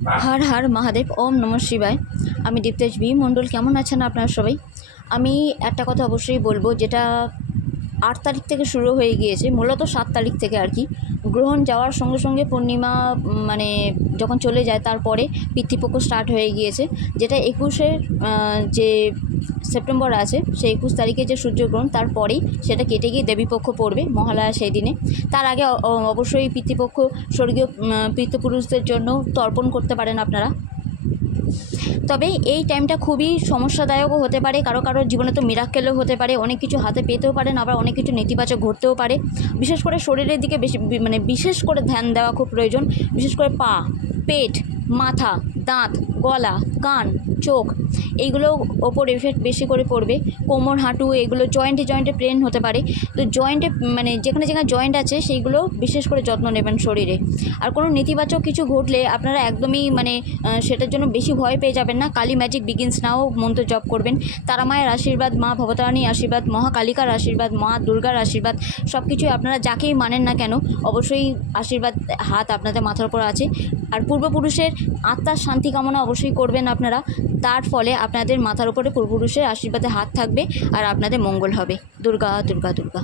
হর হর মহাদেব, ওম নমঃ শিবায়। আমি দীপ্তেশ বি মণ্ডল। কেমন আছেন আপনারা সবাই? আমি একটা কথা অবশ্যই বলবো, যেটা 8 তারিখ থেকে শুরু হয়ে গিয়েছে, মূলত 7 তারিখ থেকে আর কি। গ্রহণ যাওয়ার সঙ্গে সঙ্গে পূর্ণিমা মানে যখন চলে যায় তারপরে পিতৃপক্ষ স্টার্ট হয়ে গিয়েছে। যেটা 21 যে সেপ্টেম্বর আছে, সেই 21 তারিখে যে সূর্যগ্রহণ, তারপরেই সেটা কেটে গিয়ে দেবীপক্ষ পড়বে মহালয়া সেই দিনে। তার আগে অবশ্যই পিতৃপক্ষ স্বর্গীয় পিতৃপুরুষদের জন্য তর্পণ করতে পারেন আপনারা। তবে এই টাইমটা খুবই সমস্যাদায়কও হতে পারে, কারো কারোর জীবনে তো মিরাক্কেলও হতে পারে, অনেক কিছু হাতে পেতেও পারেন, আবার অনেক কিছু নেতিবাচক ঘটতেও পারে। বিশেষ করে শরীরের দিকে বেশি বিশেষ করে ধ্যান দেওয়া খুব প্রয়োজন। বিশেষ করে পা, পেট, মাথা, দাঁত, গলা, কান, চোখ, এইগুলোর ওপর এফেক্ট বেশি করে পড়বে। কোমর, হাঁটু, এগুলো জয়েন্টে জয়েন্টে পেন হতে পারে। তো জয়েন্টে যেখানে যেখানে জয়েন্ট আছে সেইগুলো বিশেষ করে যত্ন নেবেন শরীরে। আর কোনো নেতিবাচক কিছু ঘটলে আপনারা একদমই সেটার জন্য বেশি ভয় পেয়ে যাবেন না। কালী ম্যাজিক বিগিনস নাও মন্ত্র জপ করবেন। তারা মায়ের আশীর্বাদ, মা ভবতারিণীর আশীর্বাদ, মহাকালিকার আশীর্বাদ, মা দুর্গার আশীর্বাদ, সব কিছুই আপনারা যাকেই মানেন না কেন অবশ্যই আশীর্বাদ হাত আপনাদের মাথার উপর আছে। আর পূর্বপুরুষের আত্মার শান্তি কামনা অবশ্যই করবেন আপনারা। তার ফলে আপনাদের মাথার উপরে পূর্বপুরুষের আশীর্বাদে হাত থাকবে আর আপনাদের মঙ্গল হবে। দুর্গা দুর্গা দুর্গা।